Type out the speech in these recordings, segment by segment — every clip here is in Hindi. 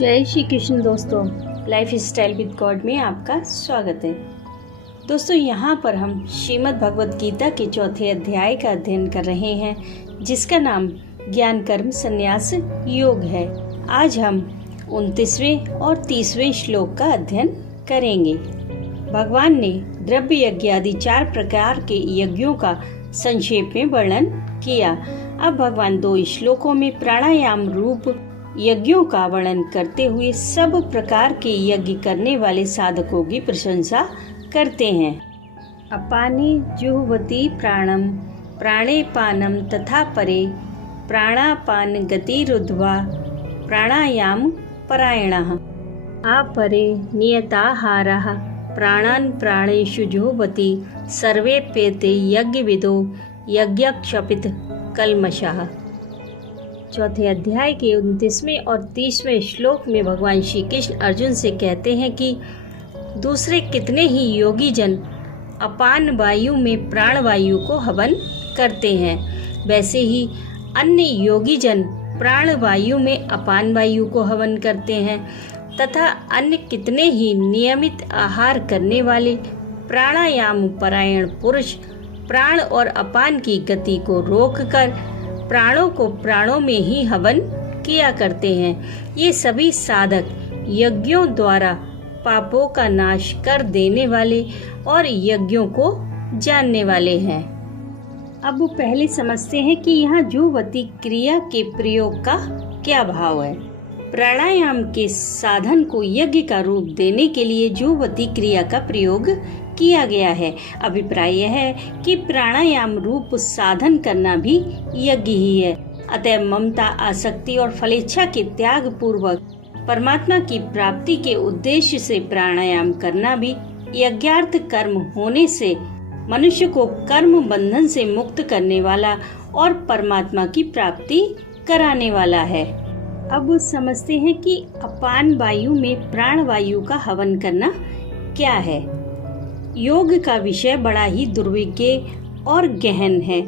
जय श्री कृष्ण दोस्तों, लाइफ स्टाइल विद गॉड में आपका स्वागत है। दोस्तों, यहाँ पर हम श्रीमद् भगवत गीता के चौथे अध्याय का अध्ययन कर रहे हैं, जिसका नाम ज्ञान कर्म संन्यास योग है। आज हम 29वें और 30वें श्लोक का अध्ययन करेंगे। भगवान ने द्रव्य यज्ञ आदि 4 प्रकार के यज्ञों का संक्षेप में वर्णन किया। अब भगवान 2 श्लोकों में प्राणायाम रूप यज्ञों का वर्णन करते हुए सब प्रकार के यज्ञ करने वाले साधकों की प्रशंसा करते हैं। अपाने जुह्वति प्राणम प्राणे पानम तथा परे प्राणापान गतिरुद्ध्वा प्राणायाम परायणः अपरे नियताहारः प्राणान् प्राणेषु जुह्वति सर्वेप्येते यज्ञविदो यज्ञक्षपित कल्मषः। चौथे अध्याय के 29वें और 30वें श्लोक में भगवान श्री कृष्ण अर्जुन से कहते हैं कि दूसरे कितने ही योगी जन अपान वायु में प्राण वायु को हवन करते हैं, वैसे ही अन्य योगी जन प्राण वायु में अपान वायु को हवन करते हैं तथा अन्य कितने ही नियमित आहार करने वाले प्राणायाम परायण पुरुष प्राण और अपान की गति को रोककर प्राणों को प्राणों में ही हवन किया करते हैं। ये सभी साधक यज्ञों द्वारा पापों का नाश कर देने वाले और यज्ञों को जानने वाले हैं। अब पहले समझते हैं कि यहाँ जुह्वति क्रिया के प्रयोग का क्या भाव है। प्राणायाम के साधन को यज्ञ का रूप देने के लिए जुह्वति क्रिया का प्रयोग किया गया है। अभिप्राय यह है कि प्राणायाम रूप साधन करना भी यज्ञ ही है। अतः ममता, आसक्ति और फलेच्छा के त्याग पूर्वक परमात्मा की प्राप्ति के उद्देश्य से प्राणायाम करना भी यज्ञार्थ कर्म होने से मनुष्य को कर्म बंधन से मुक्त करने वाला और परमात्मा की प्राप्ति कराने वाला है। अब समझते हैं कि अपान वायु में प्राण वायु का हवन करना क्या है। योग का विषय बड़ा ही दुर्विज्ञ और गहन है,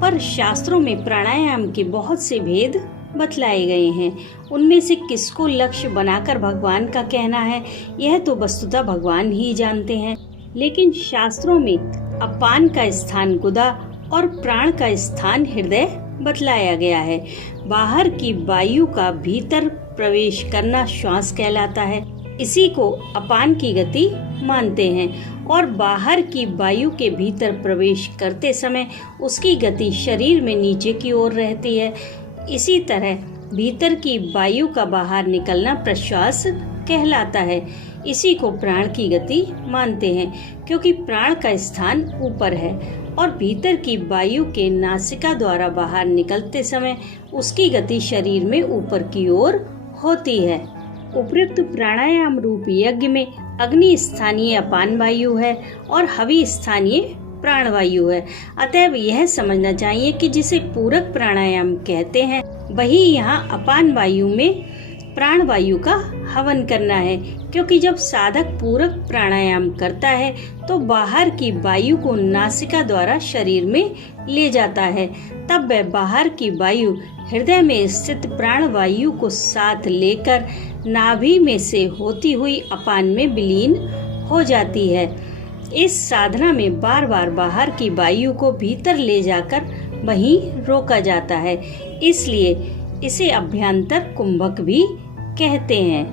पर शास्त्रों में प्राणायाम के बहुत से भेद बतलाए गए हैं। उनमें से किसको लक्ष्य बनाकर भगवान का कहना है, यह तो वस्तुतः भगवान ही जानते हैं। लेकिन शास्त्रों में अपान का स्थान गुदा और प्राण का स्थान हृदय बतलाया गया है। बाहर की वायु का भीतर प्रवेश करना श्वास कहलाता है। इसी को अपान की गति मानते हैं और बाहर की वायु के भीतर प्रवेश करते समय उसकी गति शरीर में नीचे की ओर रहती है। इसी तरह भीतर की वायु का बाहर निकलना प्रश्वास कहलाता है। इसी को प्राण की गति मानते हैं, क्योंकि प्राण का स्थान ऊपर है और भीतर की वायु के नासिका द्वारा बाहर निकलते समय उसकी गति शरीर में ऊपर की ओर होती है। उपयुक्त प्राणायाम रूप यज्ञ में अग्नि स्थानीय अपान वायु है और हवि स्थानीय प्राण वायु है। अतएव यह समझना चाहिए कि जिसे पूरक प्राणायाम कहते हैं वही यहाँ अपान वायु में प्राण वायु का हवन करना है, क्योंकि जब साधक पूरक प्राणायाम करता है तो बाहर की वायु को नासिका द्वारा शरीर में ले जाता है। तब वह बाहर की वायु हृदय में स्थित प्राण वायु को साथ लेकर नाभि में से होती हुई अपान में विलीन हो जाती है। इस साधना में बार बार बाहर की वायु को भीतर ले जाकर वहीं रोका जाता है, इसलिए इसे अभ्यंतर कुंभक भी कहते हैं।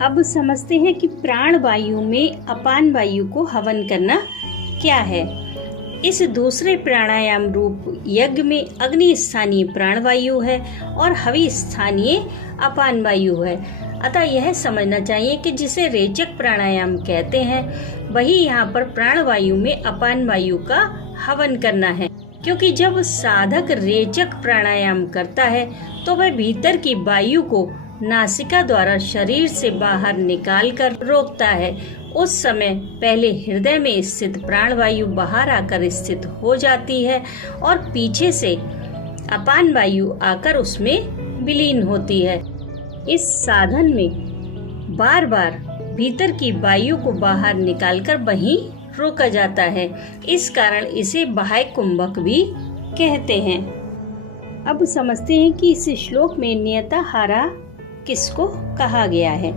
अब समझते हैं कि प्राण वायु में अपान वायु को हवन करना क्या है। इस दूसरे प्राणायाम रूप यज्ञ में अग्नि स्थानीय प्राण वायु है और हवि स्थानीय अपान वायु है। अतः यह समझना चाहिए कि जिसे रेचक प्राणायाम कहते हैं वही यहाँ पर प्राण वायु में अपान वायु का हवन करना है, क्योंकि जब साधक रेचक प्राणायाम करता है तो वह भीतर की वायु को नासिका द्वारा शरीर से बाहर निकालकर रोकता है। उस समय पहले हृदय में स्थित प्राण वायु बाहर आकर स्थित हो जाती है और पीछे से अपान वायु आकर उसमें विलीन होती है। इस साधन में बार बार भीतर की वायु को बाहर निकालकर वहीं रोका जाता है। इस कारण इसे बाह्य कुंभक भी कहते हैं। अब समझते हैं कि इस श्लोक में नियताहारा किसको कहा गया है।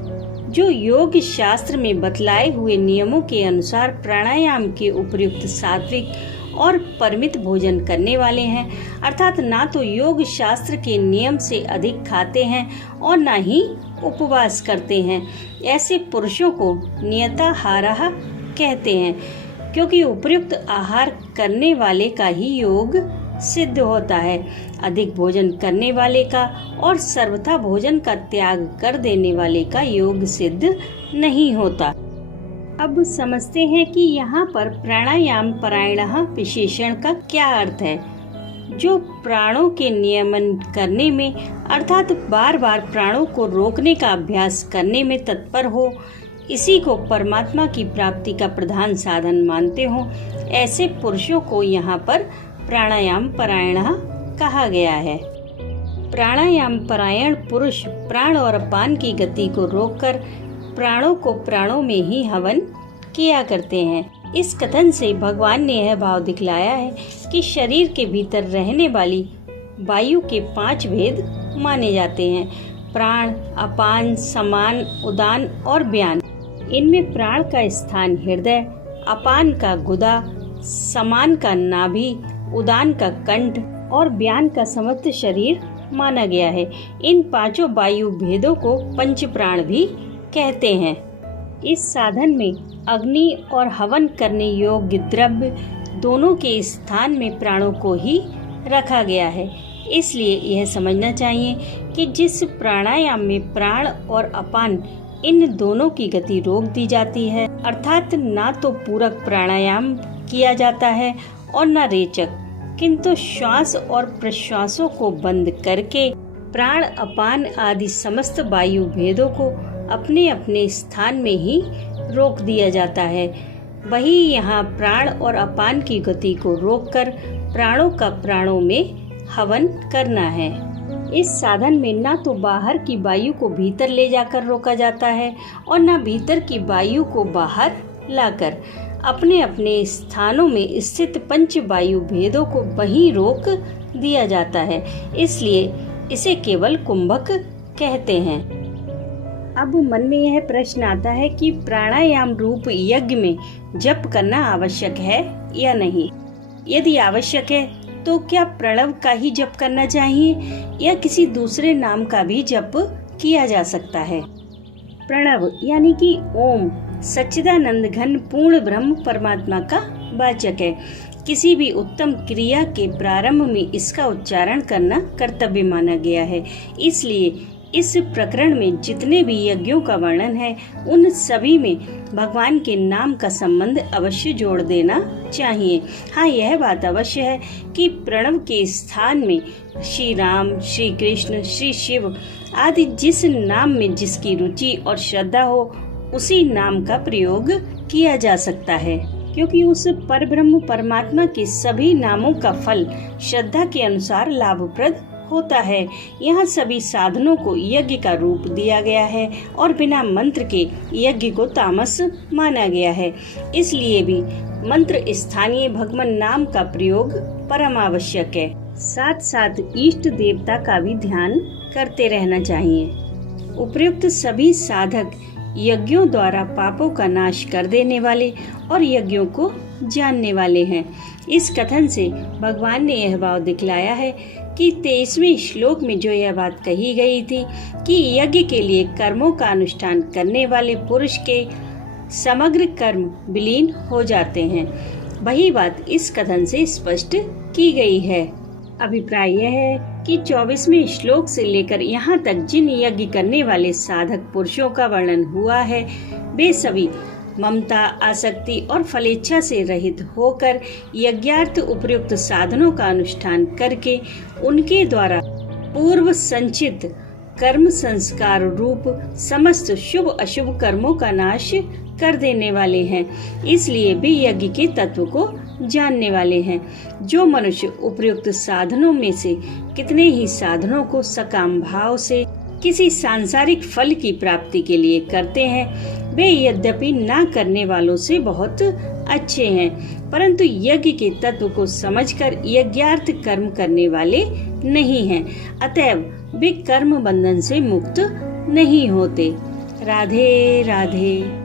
जो योग शास्त्र में बतलाए हुए नियमों के अनुसार प्राणायाम के उपयुक्त सात्विक और परिमित भोजन करने वाले हैं, अर्थात ना तो योग शास्त्र के नियम से अधिक खाते हैं और ना ही उपवास करते हैं, ऐसे पुरुषों को नियताहारः कहते हैं, क्योंकि उपयुक्त आहार करने वाले का ही योग सिद्ध होता है, अधिक भोजन करने वाले का और सर्वथा भोजन का त्याग कर देने वाले का योग सिद्ध नहीं होता। अब समझते हैं कि यहाँ पर प्राणायाम परायणः विशेषण का क्या अर्थ है। जो प्राणों के नियमन करने में अर्थात बार बार प्राणों को रोकने का अभ्यास करने में तत्पर हो, इसी को परमात्मा की प्राप्ति का प्रधान साधन मानते हो, ऐसे पुरुषों को यहाँ पर प्राणायाम परायणः कहा गया है। प्राणायाम परायण पुरुष प्राण और अपान की गति को रोककर प्राणों को प्राणों में ही हवन किया करते हैं। इस कथन से भगवान ने यह भाव दिखलाया है कि शरीर के भीतर रहने वाली वायु के 5 भेद माने जाते हैं: प्राण, अपान, समान, उदान और व्यान। इनमें प्राण का स्थान हृदय, अपान का गुदा, समान का नाभि, उदान का कंठ और व्यान का समस्त शरीर माना गया है। इन 5 वायु भेदों को पंच प्राण भी कहते हैं। इस साधन में अग्नि और हवन करने योग्य द्रव्य दोनों के स्थान में प्राणों को ही रखा गया है। इसलिए यह समझना चाहिए कि जिस प्राणायाम में प्राण और अपान इन दोनों की गति रोक दी जाती है, अर्थात ना तो पूरक प्राणायाम किया जाता है और न रेचक, किंतु श्वास और प्रश्वासों को बंद करके प्राण, अपान आदि समस्त वायु भेदों को अपने अपने स्थान में ही रोक दिया जाता है। वही यहाँ प्राण और अपान की गति को रोककर प्राणों का प्राणों में हवन करना है। इस साधन में ना तो बाहर की वायु को भीतर ले जाकर रोका जाता है और न भीतर की वायु को बाहर लाकर अपने अपने स्थानों में स्थित पंच वायु भेदों को वहीं रोक दिया जाता है। इसलिए इसे केवल कुंभक कहते हैं। अब मन में यह प्रश्न आता है कि प्राणायाम रूप यज्ञ में जप करना आवश्यक है या नहीं। यदि आवश्यक है तो क्या प्रणव का ही जप करना चाहिए या किसी दूसरे नाम का भी जप किया जा सकता है। प्रणव यानी कि ओम सच्चिदानंद घन पूर्ण ब्रह्म परमात्मा का वाचक है। किसी भी उत्तम क्रिया के प्रारंभ में इसका उच्चारण करना कर्तव्य माना गया है। इसलिए इस प्रकरण में जितने भी यज्ञों का वर्णन है, उन सभी में भगवान के नाम का संबंध अवश्य जोड़ देना चाहिए। हाँ, यह बात अवश्य है कि प्रणव के स्थान में श्री राम, श्री कृष्ण, श्री शिव आदि जिस नाम में जिसकी रुचि और श्रद्धा हो, उसी नाम का प्रयोग किया जा सकता है, क्योंकि उस परब्रह्म परमात्मा के सभी नामों का फल श्रद्धा के अनुसार लाभप्रद होता है। यहाँ सभी साधनों को यज्ञ का रूप दिया गया है और बिना मंत्र के यज्ञ को तामस माना गया है। इसलिए भी मंत्र स्थानीय भगवान नाम का प्रयोग परम आवश्यक है। साथ साथ इष्ट देवता का भी ध्यान करते रहना चाहिए। उपयुक्त सभी साधक यज्ञों द्वारा पापों का नाश कर देने वाले और यज्ञों को जानने वाले हैं। इस कथन से भगवान ने यह भाव दिखलाया है कि 23वें श्लोक में जो यह बात कही गई थी कि यज्ञ के लिए कर्मों का अनुष्ठान करने वाले पुरुष के समग्र कर्म विलीन हो जाते हैं, वही बात इस कथन से स्पष्ट की गई है। अभिप्राय यह है कि 24वें श्लोक से लेकर यहाँ तक जिन यज्ञ करने वाले साधक पुरुषों का वर्णन हुआ है, वे सभी ममता, आसक्ति और फलेच्छा से रहित होकर यज्ञार्थ उपयुक्त साधनों का अनुष्ठान करके उनके द्वारा पूर्व संचित कर्म संस्कार रूप समस्त शुभ अशुभ कर्मों का नाश कर देने वाले हैं। इसलिए वे यज्ञ के तत्व को जानने वाले हैं। जो मनुष्य उपयुक्त साधनों में से कितने ही साधनों को सकाम भाव से किसी सांसारिक फल की प्राप्ति के लिए करते हैं, वे यद्यपि ना करने वालों से बहुत अच्छे हैं, परंतु यज्ञ के तत्व को समझकर यज्ञार्थ कर्म करने वाले नहीं हैं। अतएव वे कर्म बंधन से मुक्त नहीं होते। राधे राधे।